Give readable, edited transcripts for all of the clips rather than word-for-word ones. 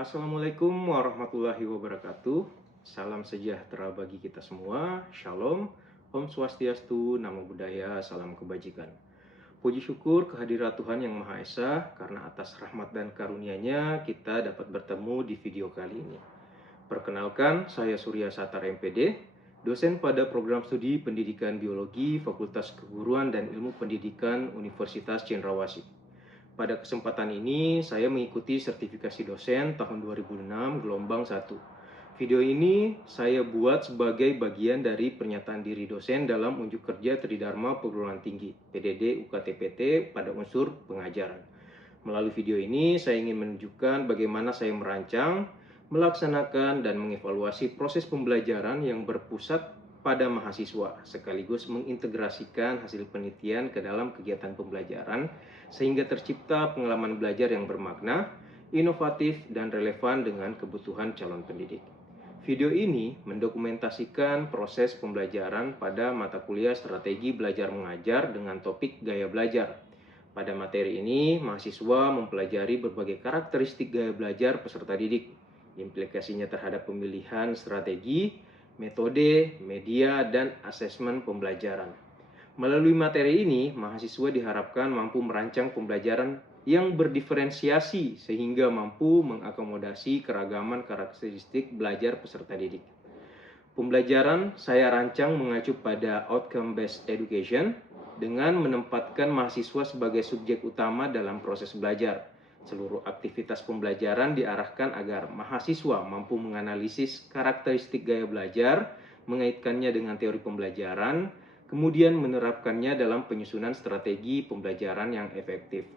Assalamualaikum warahmatullahi wabarakatuh. Salam sejahtera bagi kita semua. Shalom. Om Swastiastu, Namo Buddhaya, salam kebajikan. Puji syukur kehadirat Tuhan Yang Maha Esa, karena atas rahmat dan karunia-Nya kita dapat bertemu di video kali ini. Perkenalkan, saya Surya Satar MPD, dosen pada program studi Pendidikan Biologi Fakultas Keguruan dan Ilmu Pendidikan Universitas Cendrawasih. Pada kesempatan ini, saya mengikuti sertifikasi dosen tahun 2006 gelombang 1. Video ini saya buat sebagai bagian dari pernyataan diri dosen dalam unjuk kerja Tridharma Perguruan Tinggi PDD UKT-PT pada unsur pengajaran. Melalui video ini, saya ingin menunjukkan bagaimana saya merancang, melaksanakan, dan mengevaluasi proses pembelajaran yang berpusat pada mahasiswa, sekaligus mengintegrasikan hasil penelitian ke dalam kegiatan pembelajaran, sehingga tercipta pengalaman belajar yang bermakna, inovatif, dan relevan dengan kebutuhan calon pendidik. Video ini mendokumentasikan proses pembelajaran pada mata kuliah Strategi Belajar Mengajar dengan topik Gaya Belajar. Pada materi ini, mahasiswa mempelajari berbagai karakteristik gaya belajar peserta didik, implikasinya terhadap pemilihan strategi, metode, media, dan asesmen pembelajaran. Melalui materi ini, mahasiswa diharapkan mampu merancang pembelajaran yang berdiferensiasi sehingga mampu mengakomodasi keragaman karakteristik belajar peserta didik. Pembelajaran saya rancang mengacu pada outcome-based education dengan menempatkan mahasiswa sebagai subjek utama dalam proses belajar. Seluruh aktivitas pembelajaran diarahkan agar mahasiswa mampu menganalisis karakteristik gaya belajar, mengaitkannya dengan teori pembelajaran, kemudian menerapkannya dalam penyusunan strategi pembelajaran yang efektif.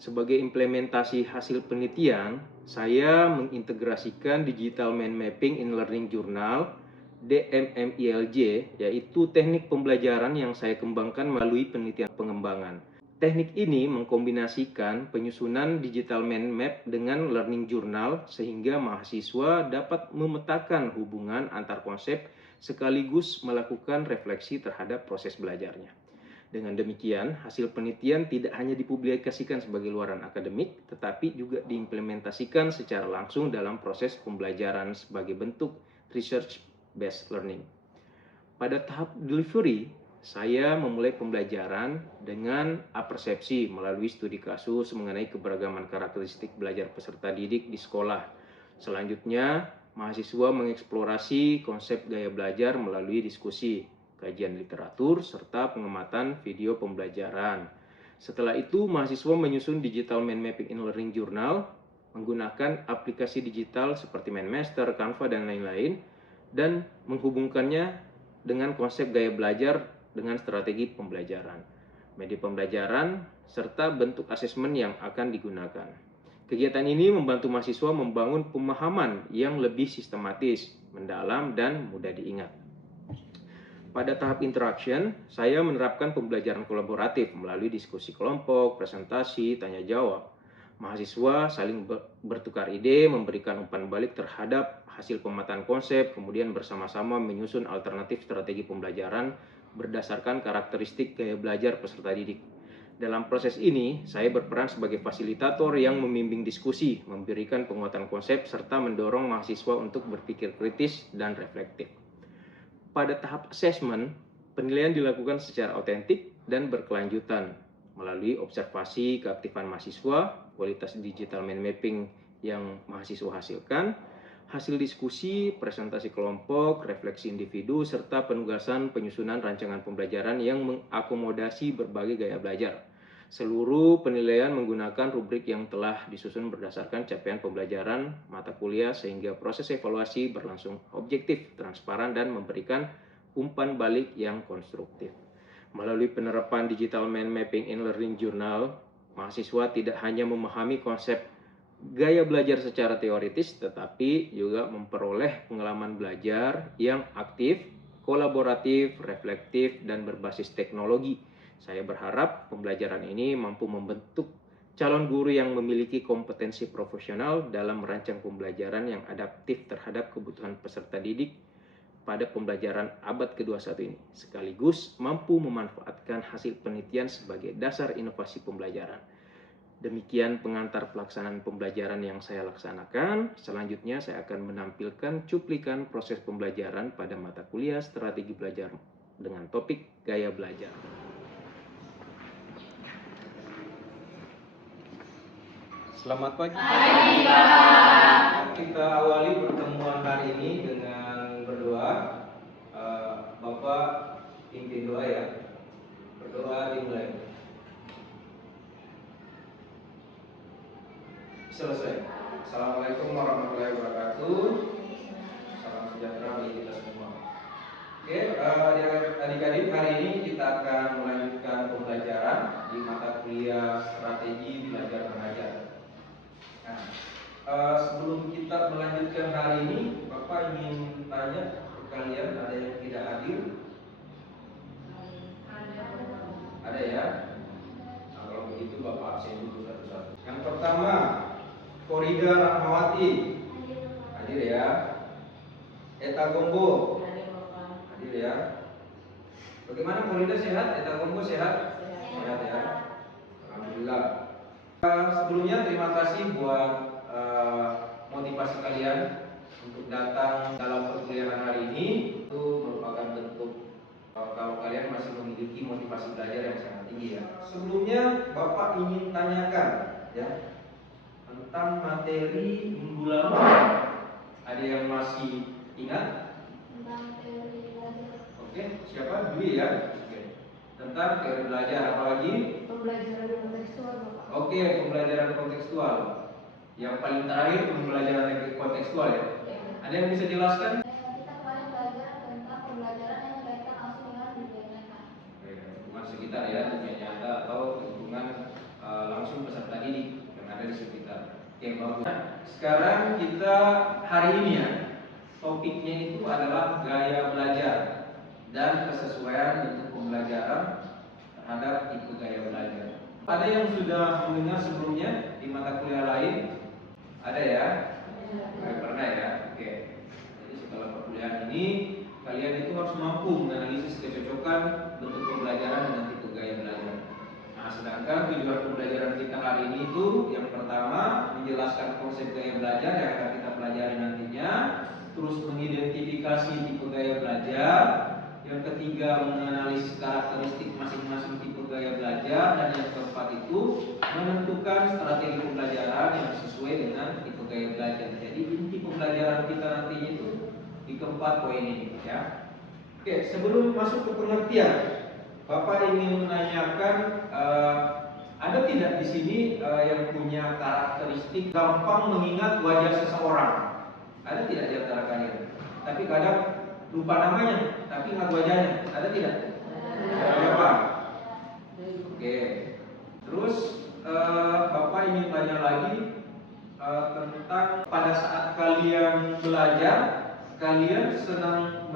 Sebagai implementasi hasil penelitian, saya mengintegrasikan Digital Mind Mapping in Learning Journal DMMILJ, yaitu teknik pembelajaran yang saya kembangkan melalui penelitian pengembangan. Teknik ini mengkombinasikan penyusunan digital mind map dengan learning journal sehingga mahasiswa dapat memetakan hubungan antar konsep sekaligus melakukan refleksi terhadap proses belajarnya. Dengan demikian, hasil penelitian tidak hanya dipublikasikan sebagai luaran akademik, tetapi juga diimplementasikan secara langsung dalam proses pembelajaran sebagai bentuk research-based learning. Pada tahap delivery, saya memulai pembelajaran dengan apersepsi melalui studi kasus mengenai keberagaman karakteristik belajar peserta didik di sekolah. Selanjutnya, mahasiswa mengeksplorasi konsep gaya belajar melalui diskusi, kajian literatur, serta pengamatan video pembelajaran. Setelah itu, mahasiswa menyusun Digital Mind Mapping in Learning Journal menggunakan aplikasi digital seperti MindMaster, Canva, dan lain-lain, dan menghubungkannya dengan konsep gaya belajar dengan strategi pembelajaran, media pembelajaran, serta bentuk asesmen yang akan digunakan. Kegiatan ini membantu mahasiswa membangun pemahaman yang lebih sistematis, mendalam, dan mudah diingat. Pada tahap interaction, saya menerapkan pembelajaran kolaboratif melalui diskusi kelompok, presentasi, tanya jawab. Mahasiswa saling bertukar ide, memberikan umpan balik terhadap hasil pemetaan konsep, kemudian bersama-sama menyusun alternatif strategi pembelajaran berdasarkan karakteristik gaya belajar peserta didik. Dalam proses ini, saya berperan sebagai fasilitator yang membimbing diskusi, memberikan penguatan konsep, serta mendorong mahasiswa untuk berpikir kritis dan reflektif. Pada tahap assessment, penilaian dilakukan secara otentik dan berkelanjutan melalui observasi keaktifan mahasiswa, kualitas digital mind mapping yang mahasiswa hasilkan, hasil diskusi, presentasi kelompok, refleksi individu, serta penugasan penyusunan rancangan pembelajaran yang mengakomodasi berbagai gaya belajar. Seluruh penilaian menggunakan rubrik yang telah disusun berdasarkan capaian pembelajaran mata kuliah sehingga proses evaluasi berlangsung objektif, transparan, dan memberikan umpan balik yang konstruktif. Melalui penerapan Digital Mind Mapping in Learning Journal, mahasiswa tidak hanya memahami konsep gaya belajar secara teoritis, tetapi juga memperoleh pengalaman belajar yang aktif, kolaboratif, reflektif, dan berbasis teknologi. Saya berharap pembelajaran ini mampu membentuk calon guru yang memiliki kompetensi profesional dalam merancang pembelajaran yang adaptif terhadap kebutuhan peserta didik pada pembelajaran abad ke-21 ini, sekaligus mampu memanfaatkan hasil penelitian sebagai dasar inovasi pembelajaran. Demikian pengantar pelaksanaan pembelajaran yang saya laksanakan. Selanjutnya saya akan menampilkan cuplikan proses pembelajaran pada mata kuliah strategi belajar dengan topik gaya belajar. Selamat pagi. Pagi, Pak. Kita awali pertemuan hari ini dengan berdoa. Bapak pimpin doa ya. Berdoa dimulai. Selesai. Assalamualaikum warahmatullahi wabarakatuh. Salam sejahtera bagi kita semua. Oke, adik-adik, hari ini kita akan melanjutkan pembelajaran di mata kuliah strategi belajar mengajar. Nah, sebelum kita melanjutkan hari ini, Bapak ingin tanya ke kalian, ada yang tidak hadir? Ada ya? Nah, kalau begitu Bapak absen dulu satu-satu. Yang pertama, Korida Rahmawati, hadir ya. Eta Gombo, hadir ya. Bagaimana Korida, sehat? Eta Gombo sehat? Sehat ya. Alhamdulillah. Sebelumnya terima kasih buat motivasi kalian untuk datang dalam perkuliahan hari ini. Itu merupakan bentuk kalau kalian masih memiliki motivasi belajar yang sangat tinggi ya. Sebelumnya Bapak ingin tanyakan ya tentang materi minggu lalu. Ada yang masih ingat? Tentang teori belajar. Oke, siapa? Dwi ya. Oke. Tentang teori belajar, apalagi? Pembelajaran kontekstual, Bapak. Oke, pembelajaran kontekstual. Yang paling terakhir pembelajaran kontekstual ya. Ada yang bisa jelaskan? Kita kemarin belajar tentang pembelajaran yang berkaitan langsung dengan dunia nyata. Lingkungan sekitar ya, dunia nyata atau lingkungan langsung peserta didik yang ada di sekitar. Oke, bagus. Sekarang kita hari ini ya, topiknya itu adalah gaya belajar dan kesesuaian bentuk pembelajaran terhadap tipe gaya belajar. Ada yang sudah mendengar sebelumnya di mata kuliah lain? Ada ya? Pernah ya? Oke. Jadi setelah perkuliahan ini kalian itu harus mampu menganalisis kecocokan bentuk pembelajaran dengan tipe gaya belajar. Nah, sedangkan tujuan pembelajaran kita hari ini itu yang pertama menjelaskan konsep gaya belajar yang akan kita pelajari nantinya, terus mengidentifikasi tipe gaya belajar, yang ketiga menganalisis karakteristik masing-masing tipe gaya belajar, dan yang keempat itu menentukan strategi pembelajaran yang sesuai dengan tipe gaya belajar. Jadi inti pembelajaran kita nantinya itu di keempat poin ini ya. Oke, sebelum masuk ke pengertian, Bapak ingin menanyakan ada tidak di sini yang punya karakteristik gampang mengingat wajah seseorang? Ada tidak di antara kalian? Tapi kadang lupa namanya, tapi ingat wajahnya. Ada tidak? Siapa? Oke. Terus Bapak ingin tanya lagi tentang pada saat kalian belajar, kalian senang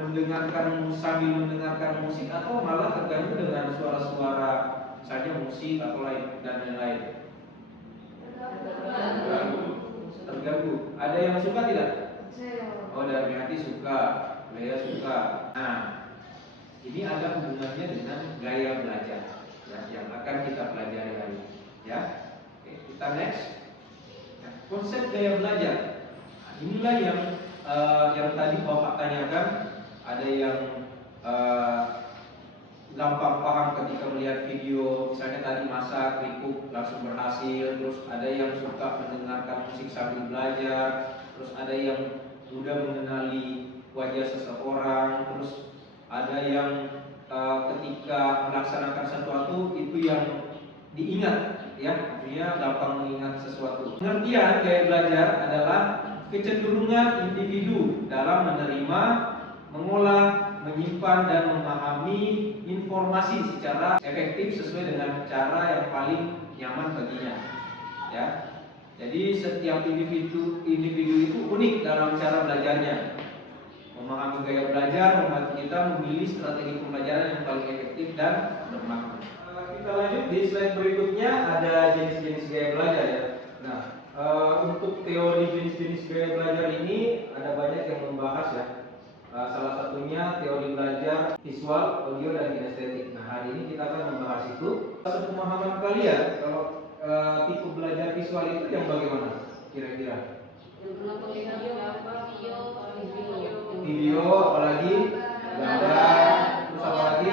sambil mendengarkan musik atau malah terganggu dengan suara-suara misalnya musik atau lain dan lain-lain? Terganggu. Ada yang suka tidak? Oh, dari hati suka, Lea suka. Nah, ini ada hubungannya dengan gaya belajar ya, yang akan kita pelajari hari ini ya. Oke, kita next. Nah, konsep gaya belajar. Nah, inilah yang tadi Bapak tanyakan. Ada yang gampang paham ketika melihat video, misalnya tadi masak, keripik langsung berhasil. Terus ada yang suka mendengarkan musik sambil belajar. Terus ada yang mudah mengenali wajah seseorang. Terus ada yang ketika melaksanakan sesuatu itu yang diingat ya, artinya gampang mengingat sesuatu. Pengertian gaya belajar adalah kecenderungan individu dalam menerima, mengolah, menyimpan dan memahami informasi secara efektif sesuai dengan cara yang paling nyaman baginya ya. Jadi setiap individu itu unik dalam cara belajarnya. Memahami gaya belajar membantu kita memilih strategi pembelajaran yang paling efektif dan bermakna. Kita lanjut di slide berikutnya, ada jenis-jenis gaya belajar ya. Nah, untuk teori jenis-jenis gaya belajar ini ada banyak yang membahas ya. Salah satunya teori belajar visual, audio, dan kinestetik. Nah, hari ini kita akan membahas itu. Sepemahaman kalian, kalau tipe belajar visual itu yang bagaimana kira-kira? Video, apalagi gambar, terus apalagi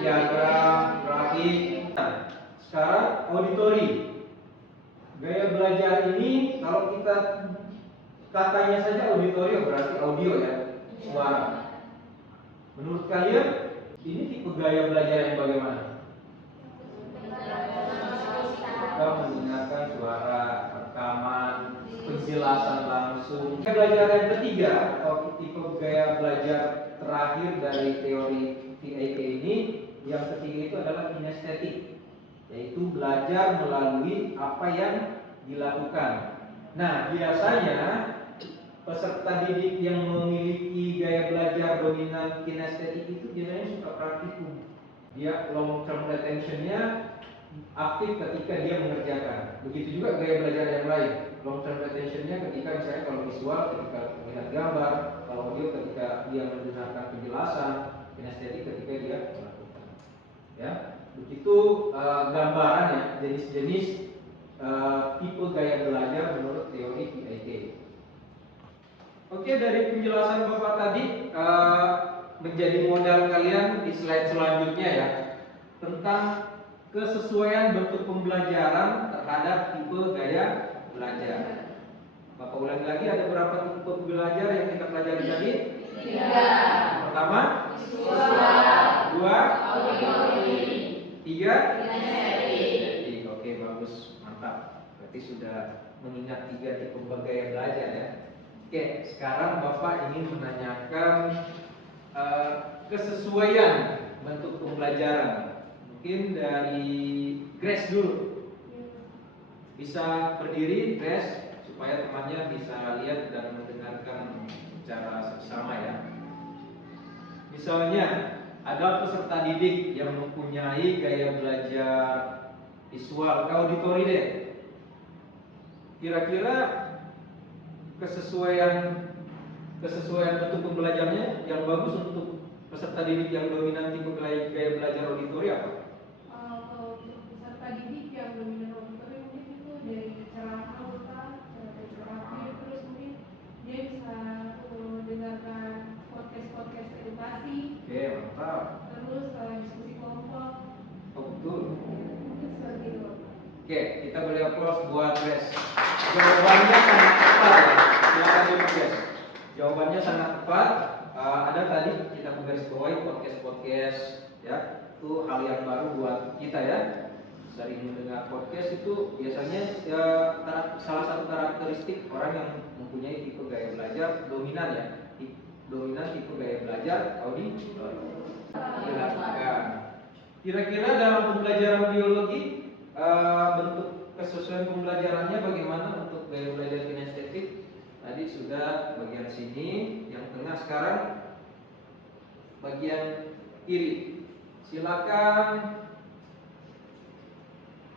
diagram, grafik. Nah, sekarang auditori. Gaya belajar ini kalau kita katanya saja auditori berarti audio ya, suara. Menurut kalian ini tipe gaya belajar yang bagaimana? Kita mendengarkan suara, rekaman, penjelasan langsung. Gaya belajar yang ketiga atau tipe gaya belajar terakhir dari teori TAK ini, yang ketiga itu adalah kinestetik, yaitu belajar melalui apa yang dilakukan. Nah, biasanya peserta didik yang memiliki gaya belajar dominan kinestetik itu biasanya suka praktikum. Dia long term retention-nya aktif ketika dia mengerjakan. Begitu juga gaya belajar yang lain. Long term retention-nya ketika misalnya kalau visual ketika melihat gambar, kalau audio ketika dia mendengarkan penjelasan, kinestetik ketika dia melakukan. Ya, begitu gambaran ya, jenis-jenis tipe gaya belajar menurut teori PIK. Oke, dari penjelasan Bapak tadi menjadi modal kalian di slide selanjutnya ya, tentang kesesuaian bentuk pembelajaran terhadap tipe gaya belajar. Bapak ulangi lagi, ada berapa tipe belajar yang kita pelajari tadi? 3. Pertama, visual. 2, auditori. 3, kinestetik. Oke, bagus, mantap. Berarti sudah mengingat 3 tipe gaya belajar ya. Oke, sekarang Bapak ingin menanyakan kesesuaian bentuk pembelajaran. Mungkin dari Grace dulu. Bisa berdiri, Grace, supaya temannya bisa lihat dan mendengarkan secara seksama ya. Misalnya, ada peserta didik yang mempunyai gaya belajar visual, auditori deh. Kira-kira kesesuaian bentuk pembelajarannya yang bagus untuk peserta didik yang dominan tipe gaya belajar auditori apa? Kalau untuk peserta didik yang dominan auditori mungkin itu dari ceramah terakhir, terus mungkin dia bisa mendengarkan podcast edukasi. Oke, mantap. Terus diskusi kelompok. Oh, betul. Mungkin seperti itu. Oke, kita boleh applause buat Grace. Jawabannya sangat tepat ya. Silakan duduk Grace. Jawabannya sangat tepat. Ada tadi kita menggarisbawahi podcast ya. Itu hal yang baru buat kita ya. Sering mendengar podcast itu biasanya ya, salah satu karakteristik orang yang mempunyai tipe gaya belajar dominan ya. Dominan tipe gaya belajar auditori. Dilakukan. Kira-kira dalam pembelajaran biologi bentuk kesesuaian pembelajarannya bagaimana untuk gaya belajar kinestetik? Tadi sudah bagian sini, yang tengah sekarang bagian kiri. Silakan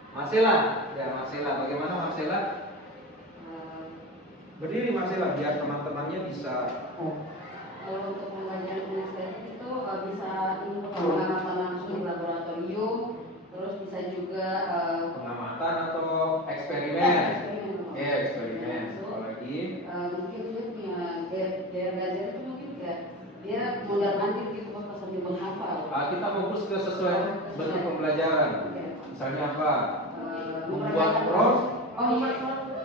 Marcella. Ya, Marcella, bagaimana Marcella? Berdiri Marcella biar teman-temannya bisa. Kalau untuk pembelajaran kinestetik itu bisa pengamatan langsung di laboratorium, terus bisa juga pengamatan atau eksperimen. Ya, eksperimen. Apalagi mungkin dia punya gaya belajar itu mungkin dia modal mandiri gitu pas sambil menghafal. Kita fokus ke sesuai bentuk pembelajaran. Misalnya apa? Membuat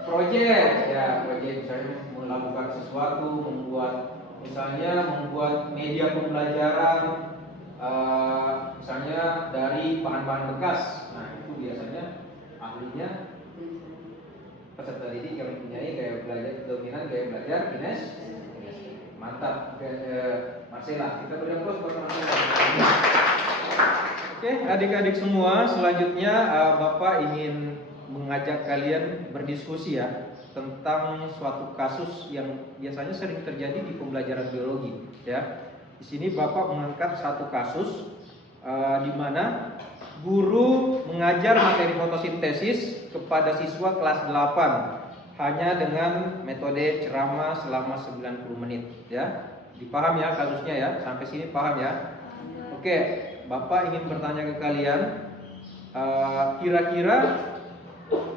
proyek ya, misalnya melakukan sesuatu, membuat media pembelajaran, misalnya dari bahan-bahan bekas. Nah, itu biasanya ahlinya peserta didik yang mempunyai gaya belajar dominan gaya belajar kinestetik. Mantap, Marcella. Kita beri aplaus buat Marcella. Oke, adik-adik semua, selanjutnya Bapak ingin mengajak kalian berdiskusi ya tentang suatu kasus yang biasanya sering terjadi di pembelajaran biologi ya. Di sini Bapak mengangkat satu kasus di mana guru mengajar materi fotosintesis kepada siswa kelas 8 hanya dengan metode ceramah selama 90 menit ya. Dipaham ya kasusnya ya, sampai sini paham ya. Oke, Bapak ingin bertanya ke kalian, kira-kira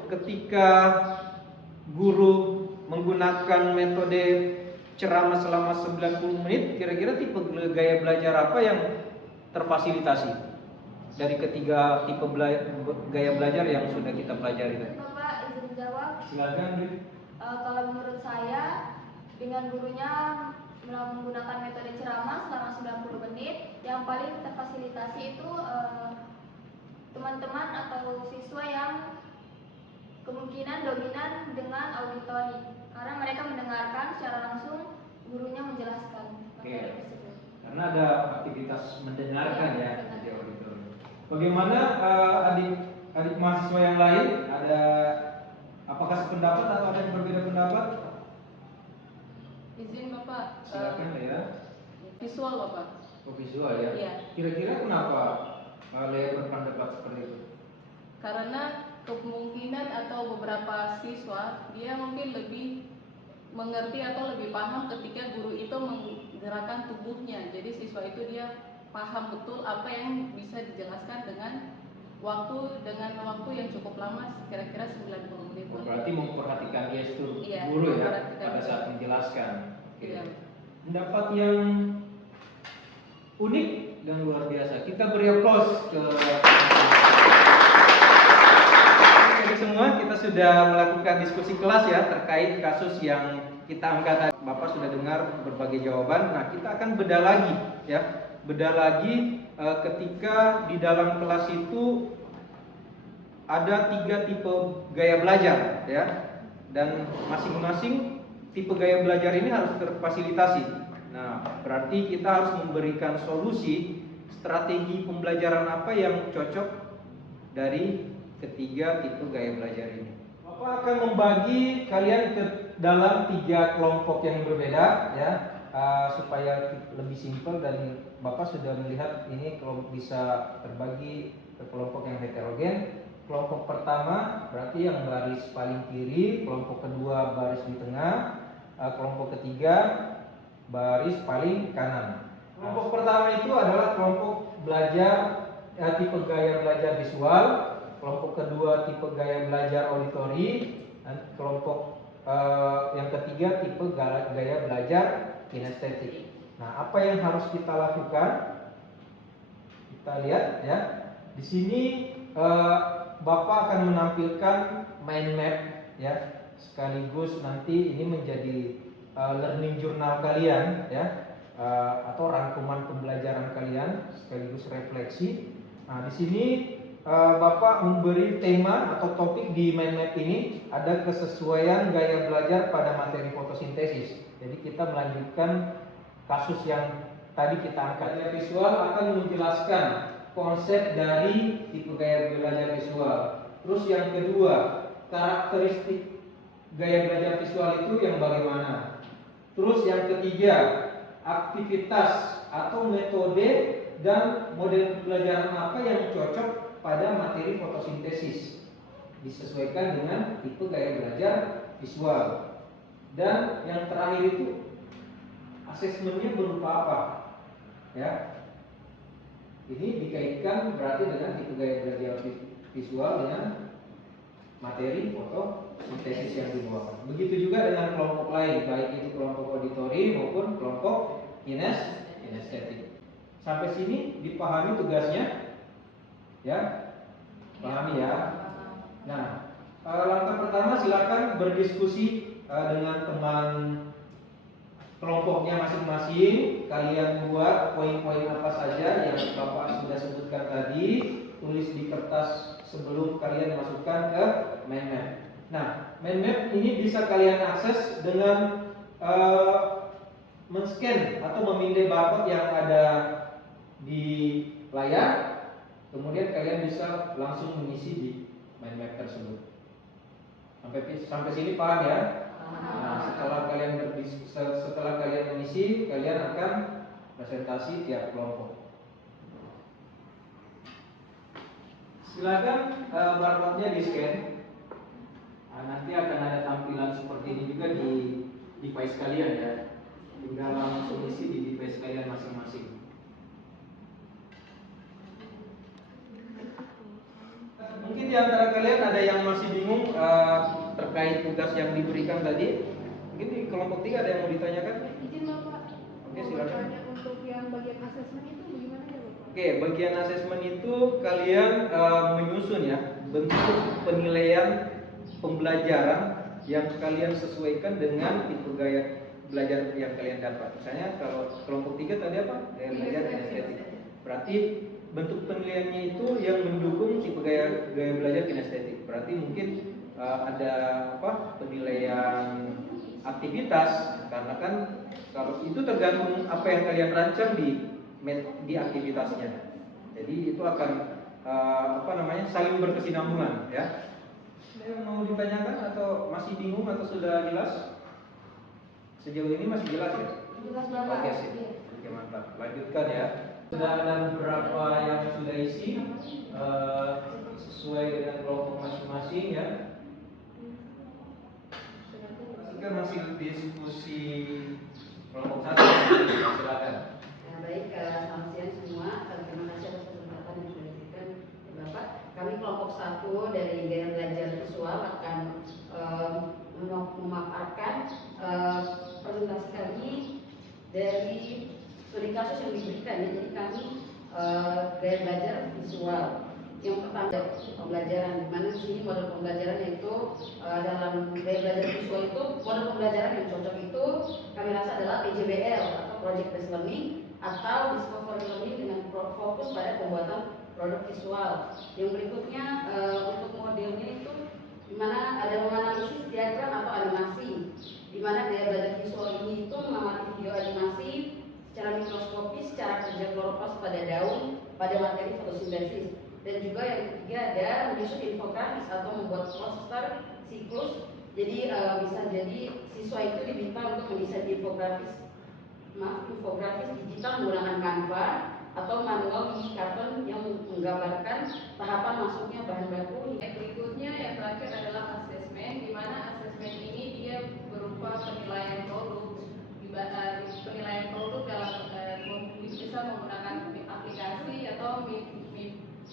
ketika guru menggunakan metode ceramah selama 90 menit, kira-kira tipe gaya belajar apa yang terfasilitasi dari ketiga tipe gaya belajar yang sudah kita pelajari tadi? Bapak izin jawab. Silakan, Bu. Kalau menurut saya, dengan gurunya menggunakan metode ceramah selama 90 menit, yang paling terfasilitasi itu teman-teman atau siswa yang kemungkinan dominan dengan auditori, karena mereka mendengarkan secara langsung gurunya menjelaskan materi tersebut. Karena ada aktivitas mendengarkan ya di auditori. Bagaimana adik mahasiswa yang lain? Ada apakah sependapat atau ada yang berbeda pendapat? Izin Bapak. Silakan ya. Visual Bapak. Oh, visual ya. Iya. Kira-kira kenapa Lea berpendapat seperti itu? Karena kemungkinan atau beberapa siswa dia mungkin lebih mengerti atau lebih paham ketika guru itu menggerakkan tubuhnya. Jadi siswa itu dia paham betul apa yang bisa dijelaskan dengan waktu yang cukup lama, kira-kira 90 menit. Berarti memperhatikan gestur Iya, guru ya memperhatikan pada saat guru. menjelaskan. Iya. Pendapat yang unik dan luar biasa. Kita beri aplaus ke Oke, semua kita sudah melakukan diskusi kelas ya terkait kasus yang kita angkat. Bapak sudah dengar berbagai jawaban. Nah, kita akan bedah lagi ya. Bedah lagi ketika di dalam kelas itu ada 3 tipe gaya belajar ya. Dan masing-masing tipe gaya belajar ini harus terfasilitasi. Nah, berarti kita harus memberikan solusi strategi pembelajaran apa yang cocok dari ketiga tipe gaya belajar ini. Bapak akan membagi kalian ke dalam 3 kelompok yang berbeda ya, supaya lebih simpel dan Bapak sudah melihat ini kelompok bisa terbagi ke kelompok yang heterogen. Kelompok pertama berarti yang baris paling kiri, kelompok kedua baris di tengah, kelompok ketiga baris paling kanan. Kelompok pertama itu adalah kelompok belajar tipe gaya belajar visual, kelompok kedua tipe gaya belajar auditori, dan kelompok yang ketiga tipe gaya belajar kinestetik. Nah, apa yang harus kita lakukan? Kita lihat ya. Di sini Bapak akan menampilkan mind map ya, sekaligus nanti ini menjadi learning journal kalian ya, atau rangkuman pembelajaran kalian sekaligus refleksi. Nah, di sini Bapak memberi tema atau topik di mind map ini ada kesesuaian gaya belajar pada materi fotosintesis. Jadi kita melanjutkan kasus yang tadi kita angkat. Gaya visual akan menjelaskan konsep dari tipe gaya belajar visual. Terus yang kedua, karakteristik gaya belajar visual itu yang bagaimana. Terus yang ketiga, aktivitas atau metode dan model pembelajaran apa yang cocok pada materi fotosintesis, disesuaikan dengan tipe gaya belajar visual. Dan yang terakhir itu asesmennya berupa apa ya. Ini dikaitkan berarti dengan tipe gaya belajar visual dengan materi fotosintesis yang dibawakan. Begitu juga dengan kelompok lain, baik itu kelompok auditori maupun kelompok kinestetik. Sampai sini dipahami tugasnya? Ya? Pahami ya? Nah, langkah pertama silakan berdiskusi dengan teman kelompoknya masing-masing. Kalian buat poin-poin apa saja yang Bapak sudah sebutkan tadi, tulis di kertas sebelum kalian masukkan ke mind map. Nah, mind map ini bisa kalian akses dengan men-scan atau memindai barcode yang ada di layar. Kemudian kalian bisa langsung mengisi di mind map tersebut. Sampai sini paham ya? Nah, setelah kalian mengisi, kalian akan presentasi tiap kelompok. Silakan barcode-nya di scan. Nah, nanti akan ada tampilan seperti ini juga di device kalian ya. Tinggal langsung isi di device kalian masing-masing. Mungkin Mungkin di antara kalian ada yang masih bingung terkait tugas yang diberikan tadi. Mungkin di kelompok 3 ada yang mau ditanyakan? Izin Bapak. Oke, silakan. Tanya untuk yang bagian asesmen itu bagaimana ya Bapak? Oke, bagian asesmen itu kalian menyusun ya bentuk penilaian pembelajaran yang kalian sesuaikan dengan tipe gaya belajar yang kalian dapat. Misalnya kalau kelompok 3 tadi apa? Gaya belajar kinestetik. Berarti bentuk penilaiannya itu yang mendukung tipe gaya belajar kinestetik. Berarti mungkin ada penilaian aktivitas, karena kan kalau itu tergantung apa yang kalian rancang di aktivitasnya. Jadi itu akan saling berkesinambungan ya. Ada yang mau ditanyakan atau masih bingung atau sudah jelas? Sejauh ini masih jelas ya? Jelas Bapak. Oke, sip. Oke, mantap. Lanjutkan ya. Sudah ada beberapa yang sudah isi sesuai dengan kelompok masing-masing ya. Kita masih diskusi kelompok 1. Silakan. Baik, selamat siang semua. Terima kasih atas kesempatan yang sudah diberikan Bapak. Kami kelompok 1 dari gaya belajar visual akan memaparkan presentasi kami dari studi kasus yang diberikan ya. Jadi kami gaya belajar visual. Yang pertama pembelajaran, di mana di sini model pembelajaran yaitu dalam gaya belajar visual itu model pembelajaran yang cocok itu kami rasa adalah PJBL atau Project Based Learning atau Discovery Learning dengan fokus pada pembuatan produk visual. Yang berikutnya untuk modelnya itu di mana ada menganalisis diagram atau animasi, di mana gaya belajar visual ini itu mengamati video animasi secara mikroskopis secara kerja kloroplas pada daun pada materi fotosintesis. Dan juga yang ketiga ada menyusun infografis atau membuat poster siklus. Jadi bisa jadi siswa itu diminta untuk mendesain infografis digital menggunakan Canva atau manual di karton yang menggambarkan tahapan masuknya bahan baku. Berikutnya yang terakhir adalah asesmen, di mana asesmen ini dia berupa penilaian produk. Penilaian produk dalam bisa menggunakan aplikasi atau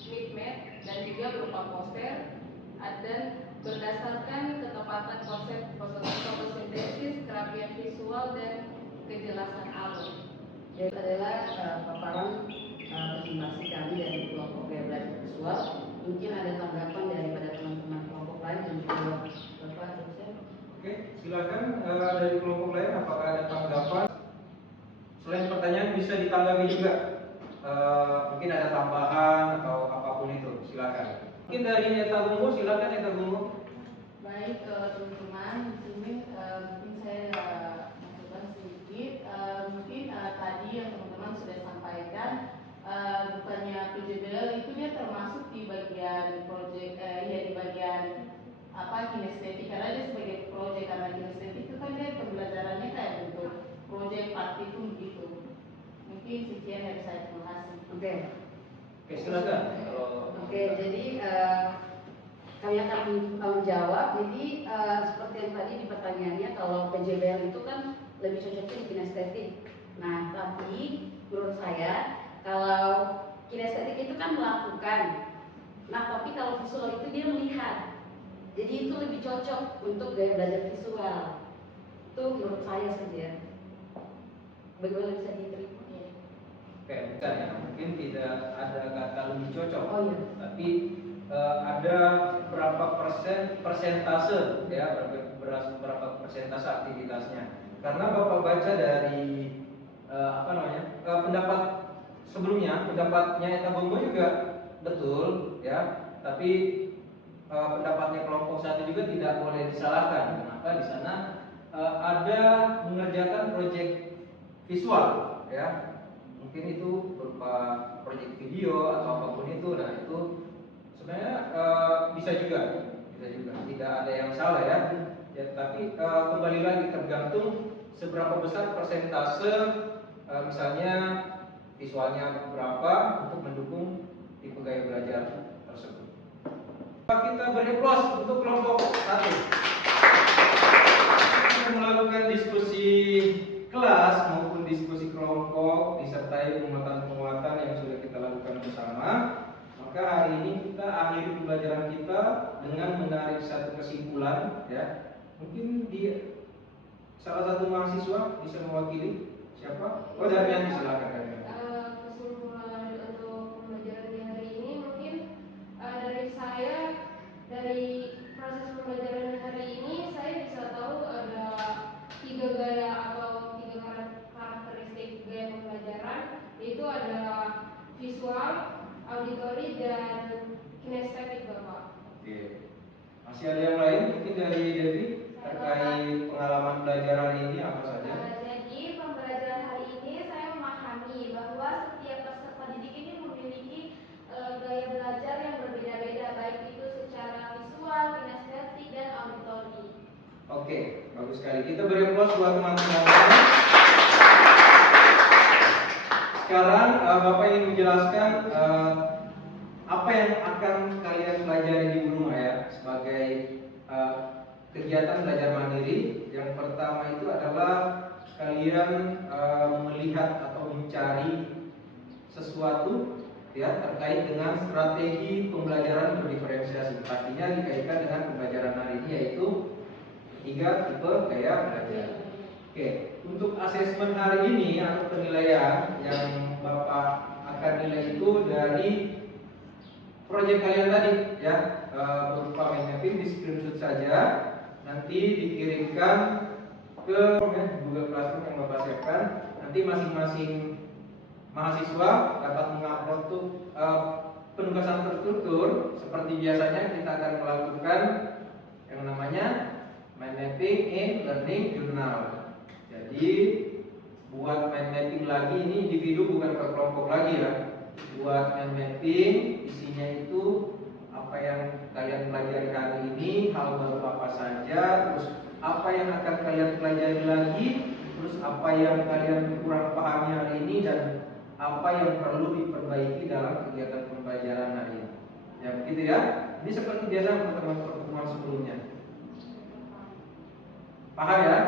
Mipmed dan juga berupa poster, dan berdasarkan ketepatan konsep fotosintesis, kerapian visual dan kejelasan alur. Itu adalah paparan presentasi kami dari kelompok gaya belajar visual. Mungkin ada tanggapan daripada teman-teman kelompok lain dan juga Bapak dosen. Oke, silakan dari kelompok lain apakah ada tanggapan? Selain pertanyaan bisa ditanggapi juga. Mungkin ada tambahan atau apapun itu, silakan. Mungkin dari Eta Gumbo, silakan Eta Gumbo. Baik teman-teman, di sini mungkin saya masukkan sedikit. Mungkin tadi yang teman-teman sudah sampaikan, bukannya PJBL itu dia termasuk di bagian proyek, di bagian kinestetik, karena dia sebagai proyek, karena kinestetik itu kan dia pembelajarannya kayak bentuk proyek praktikum gitu. Mungkin sekian dari saya, terima kasih. Oke, Silakan. Oke, jadi kami akan menjawab. Jadi seperti yang tadi di pertanyaannya, kalau PJBL itu kan lebih cocoknya di kinestetik. Nah, tapi menurut saya kalau kinestetik itu kan melakukan. Nah, tapi kalau visual itu dia melihat. Jadi itu lebih cocok untuk gaya belajar visual. Itu menurut saya saja. Bagaimana bisa diterima? Oke, bukan ya, mungkin tidak ada kata lebih cocok. Oh iya. Tapi ada berapa persentase ya, berapa persentase aktivitasnya. Karena Bapak baca dari pendapat sebelumnya, pendapatnya Eta Gumbo juga betul ya, tapi pendapatnya kelompok 1 juga tidak boleh disalahkan. Kenapa? Di sana ada mengerjakan proyek visual ya. Mungkin itu berupa proyek video atau apapun itu. Nah, itu sebenarnya bisa juga tidak ada yang salah ya. Tapi kembali lagi tergantung seberapa besar persentase misalnya visualnya berapa untuk mendukung tipe gaya belajar tersebut. Kita beri aplaus untuk kelompok 1. Kita melakukan diskusi kelas maupun diskusi kelompok disertai penguatan-penguatan yang sudah kita lakukan bersama. Maka hari ini kita akhiri pembelajaran kita dengan menarik satu kesimpulan, ya. Mungkin salah satu mahasiswa bisa mewakili siapa? Oh, Darmianti, silakan Darmianti. Kesimpulan untuk pembelajaran di hari ini mungkin dari saya, dari proses pembelajaran hari ini saya bisa tahu ada 3 gaya atau 3 karakteristik gaya pembelajaran, yaitu ada visual, auditori, dan kinestetik, Bapak. Oke. Masih ada yang lain mungkin dari Devi terkait pengalaman belajar hari ini apa saja? Jadi pembelajaran hari ini saya memahami bahwa setiap peserta didik ini memiliki gaya belajar yang berbeda-beda, baik itu secara visual, kinestetik, dan auditori. Oke, bagus sekali. Kita beri aplaus buat teman-teman. Sekarang Bapak ingin menjelaskan apa yang akan kalian pelajari di rumah ya sebagai kegiatan belajar mandiri. Yang pertama itu adalah kalian melihat atau mencari sesuatu ya terkait dengan strategi pembelajaran berdiferensiasi. Pastinya dikaitkan dengan pembelajaran hari ini, yaitu 3 tipe gaya belajar. Oke, untuk asesmen hari ini atau penilaian yang Bapak akan nilai itu dari proyek kalian tadi ya, berupa mind mapping, di screenshot saja, nanti dikirimkan ke Google Classroom yang Bapak siapkan. Nanti masing-masing mahasiswa dapat mengupload tuh penugasan terstruktur. Seperti biasanya kita akan melakukan yang namanya mind mapping in learning journal. Jadi buat mind mapping lagi, ini individu bukan per kelompok lagi ya. Buat mind mapping isinya itu apa yang kalian pelajari hari ini, hal baru apa saja, terus apa yang akan kalian pelajari lagi, terus apa yang kalian kurang pahami hari ini, dan apa yang perlu diperbaiki dalam kegiatan pembelajaran hari ini. Ya begitu ya. Ini seperti biasa pertemuan sebelumnya. Paham ya?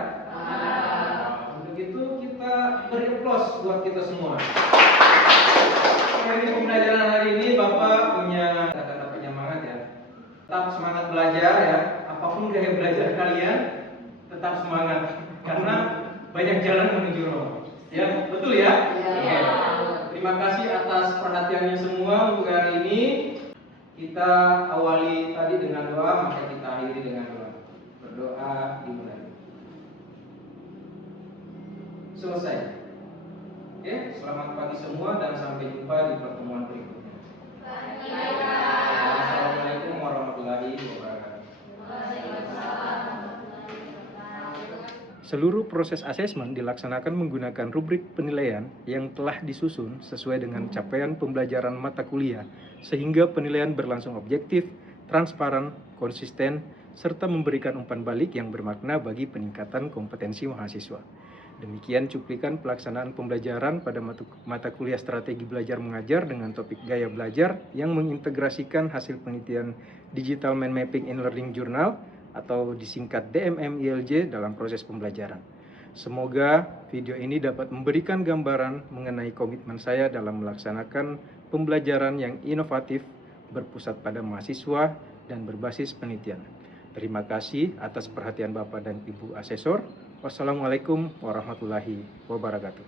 Untuk itu kita beri aplaus buat kita semua. Ini pembelajaran hari ini Bapak punya kata-kata penyemangat ya. Tetap semangat belajar ya. Apapun gaya belajar kalian, tetap semangat karena banyak jalan menuju Roma. Ya, betul ya? Ya. Terima kasih atas perhatiannya semua untuk hari ini. Kita awali tadi dengan doa, maka kita akhiri dengan doa. Berdoa dimulai. Selesai. Oke, selamat pagi semua dan sampai jumpa di pertemuan berikutnya. Assalamualaikum warahmatullahi wabarakatuh. Seluruh proses asesmen dilaksanakan menggunakan rubrik penilaian yang telah disusun sesuai dengan capaian pembelajaran mata kuliah, sehingga penilaian berlangsung objektif, transparan, konsisten, serta memberikan umpan balik yang bermakna bagi peningkatan kompetensi mahasiswa. Demikian cuplikan pelaksanaan pembelajaran pada mata kuliah strategi belajar mengajar dengan topik gaya belajar yang mengintegrasikan hasil penelitian Digital Mind Mapping in Learning Journal atau disingkat DMM-ILJ dalam proses pembelajaran. Semoga video ini dapat memberikan gambaran mengenai komitmen saya dalam melaksanakan pembelajaran yang inovatif, berpusat pada mahasiswa, dan berbasis penelitian. Terima kasih atas perhatian Bapak dan Ibu Asesor. Wassalamualaikum warahmatullahi wabarakatuh.